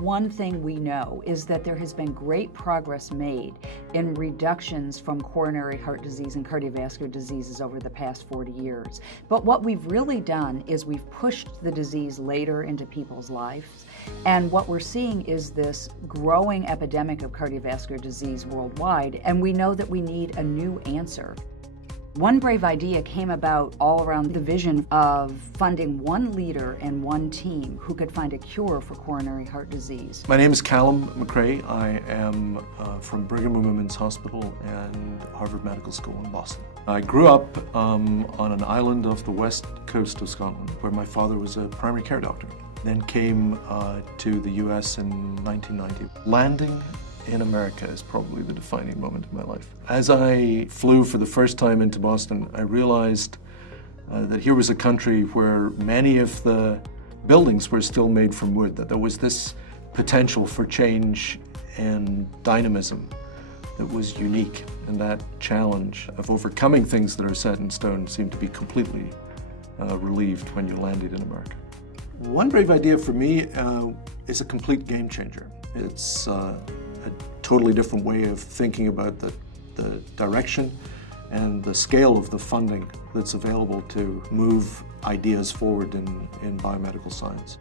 one thing we know is that there has been great progress made in reductions from coronary heart disease and cardiovascular diseases over the past 40 years. But what we've really done is we've pushed the disease later into people's lives. And what we're seeing is this growing epidemic of cardiovascular disease worldwide, and we know that we need a new answer. One brave idea came about all around the vision of funding one leader and one team who could find a cure for coronary heart disease. My name is Calum MacRae. I am from Brigham and Women's Hospital and Harvard Medical School in Boston. I grew up on an island off the west coast of Scotland where my father was a primary care doctor. Then came to the US in 1990. Landing in America is probably the defining moment of my life. As I flew for the first time into Boston, I realized that here was a country where many of the buildings were still made from wood, that there was this potential for change and dynamism that was unique, and that challenge of overcoming things that are set in stone seemed to be completely relieved when you landed in America. One brave idea for me is a complete game changer. It's a totally different way of thinking about the direction and the scale of the funding that's available to move ideas forward in biomedical science.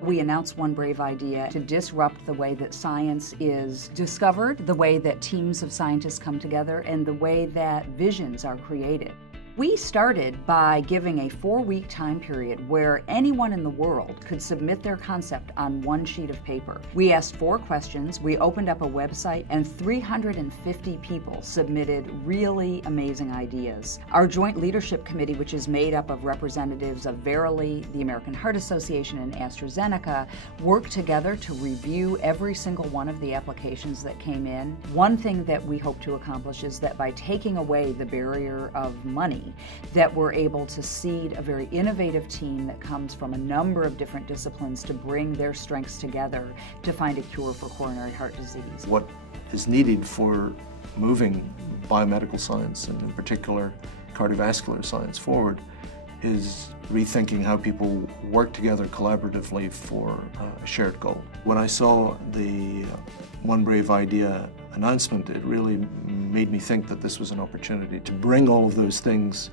We announced One Brave Idea to disrupt the way that science is discovered, the way that teams of scientists come together, and the way that visions are created. We started by giving a 4-week time period where anyone in the world could submit their concept on one sheet of paper. We asked 4 questions, we opened up a website, and 350 people submitted really amazing ideas. Our joint leadership committee, which is made up of representatives of Verily, the American Heart Association, and AstraZeneca, worked together to review every single one of the applications that came in. One thing that we hope to accomplish is that by taking away the barrier of money, that we're able to seed a very innovative team that comes from a number of different disciplines to bring their strengths together to find a cure for coronary heart disease. What is needed for moving biomedical science, and in particular cardiovascular science, forward is rethinking how people work together collaboratively for a shared goal. When I saw the One Brave Idea announcement, it really made me think that this was an opportunity to bring all of those things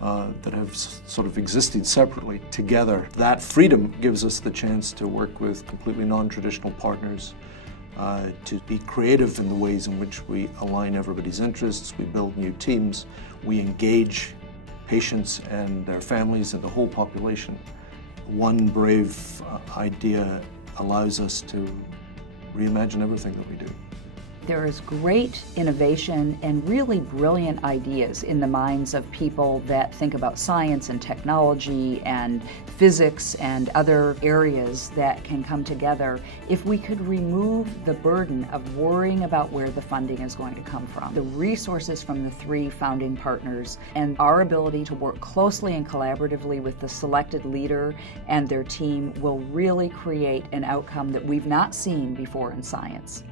that have sort of existed separately together. That freedom gives us the chance to work with completely non-traditional partners, to be creative in the ways in which we align everybody's interests, we build new teams, we engage patients and their families and the whole population. One brave idea allows us to reimagine everything that we do. There is great innovation and really brilliant ideas in the minds of people that think about science and technology and physics and other areas that can come together if we could remove the burden of worrying about where the funding is going to come from. The resources from the 3 founding partners and our ability to work closely and collaboratively with the selected leader and their team will really create an outcome that we've not seen before in science.